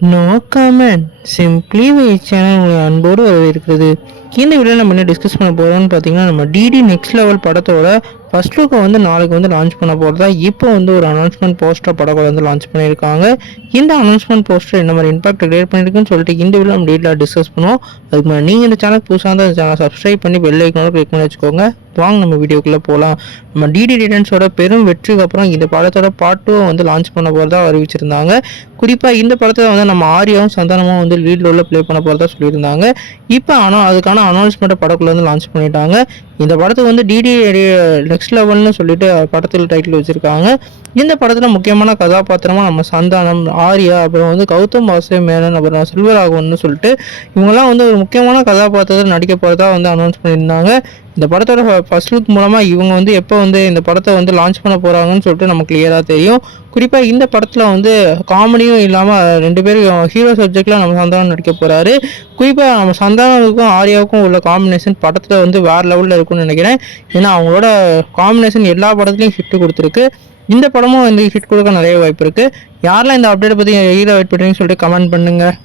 No comment simply வை channel உங்களை அன்போடு வரவேற்கிறது. இந்த வீடியோ நம்ம என்ன டிஸ்கஸ் பண்ண போகிறோம்னு பார்த்தீங்கன்னா, நம்ம டிடி நெக்ஸ்ட் லெவல் படத்தோட ஃபர்ஸ்ட் லுக்கை நாளைக்கு லான்ச் பண்ண போகிறதா இப்போ ஒரு அனௌன்ஸ்மெண்ட் போஸ்டர் படத்தை லான்ச் பண்ணியிருக்காங்க. இந்த அனௌன்ஸ்மெண்ட் போஸ்டர் என்ன மாதிரி இம்பாக்ட் கிரியேட் பண்ணியிருக்குன்னு சொல்லிட்டு இந்த வீடியோ நம்ம டீட்டெயிலாக டிஸ்கஸ் பண்ணுவோம். அதுக்கு முன்னாடி நீங்கள் இந்த சேனல் புதுசாக இருந்தால் இந்த சேனல் சப்ஸ்கிரைப் பண்ணி பெல் ஐக்கனோட கிளிக் பண்ணி வச்சுக்கோங்க. வாங்க நம்ம வீடியோக்குள்ளே போகலாம். நம்ம டிடி ரிட்டர்ன்ஸோட பெரும் வெற்றிக்கு அப்புறம் இந்த படத்தோட பார்ட் 2 லான்ச் பண்ண போகிறதா அறிவிச்சிருந்தாங்க. குறிப்பாக இந்த படத்தை நம்ம ஆரியாவும் சந்தானமும் லீட் ரோலில் ப்ளே பண்ண போகிறதா சொல்லியிருந்தாங்க. இப்போ ஆனால் அதுக்கான அனௌன்ஸ்மெண்ட்டை படக்குள்ளே லான்ச் பண்ணிட்டாங்க. இந்த படத்துக்கு டிடி நெக்ஸ்ட் லெவல்னு சொல்லிட்டு படத்தில் டைட்டில் வச்சுருக்காங்க. இந்த படத்தில் முக்கியமான கதாபாத்திரமாக நம்ம சந்தானம், ஆர்யா, அப்புறம் கௌதம் வாசுதேவ், அப்புறம் செல்வராகவன் சொல்லிட்டு இவங்கெல்லாம் ஒரு முக்கியமான கதாபாத்திரத்தில் நடிக்க போகிறதா அனௌன்ஸ் பண்ணியிருந்தாங்க. இந்த படத்தோட ஃபர்ஸ்ட் லுக் மூலமாக இவங்க எப்போ இந்த படத்தை லான்ச் பண்ண போகிறாங்கன்னு சொல்லிட்டு நமக்கு கிளியராக தெரியும். குறிப்பாக இந்த படத்தில் காமெடியும் இல்லாமல் 2 பேரும் ஹீரோ சப்ஜெக்டில் நம்ம சந்தானம் நடிக்க போகிறாரு. குறிப்பாக நம்ம சந்தானத்துக்கும் ஆர்யாவுக்கும் உள்ள காம்பினேஷன் படத்தில் வேறு லெவலில் இருக்கும்னு நினைக்கிறேன். ஏன்னா அவங்களோட காம்பினேஷன் எல்லா படத்துலையும் ஹிட் கொடுத்துருக்கு. இந்த படமும் ஹிட் கொடுக்க நிறைய வாய்ப்பு இருக்குது. யாரெல்லாம் இந்த அப்டேட்டை பற்றி ஹீரோ வெயிட் பண்ணுறீங்கன்னு சொல்லிட்டு கமெண்ட் பண்ணுங்கள்.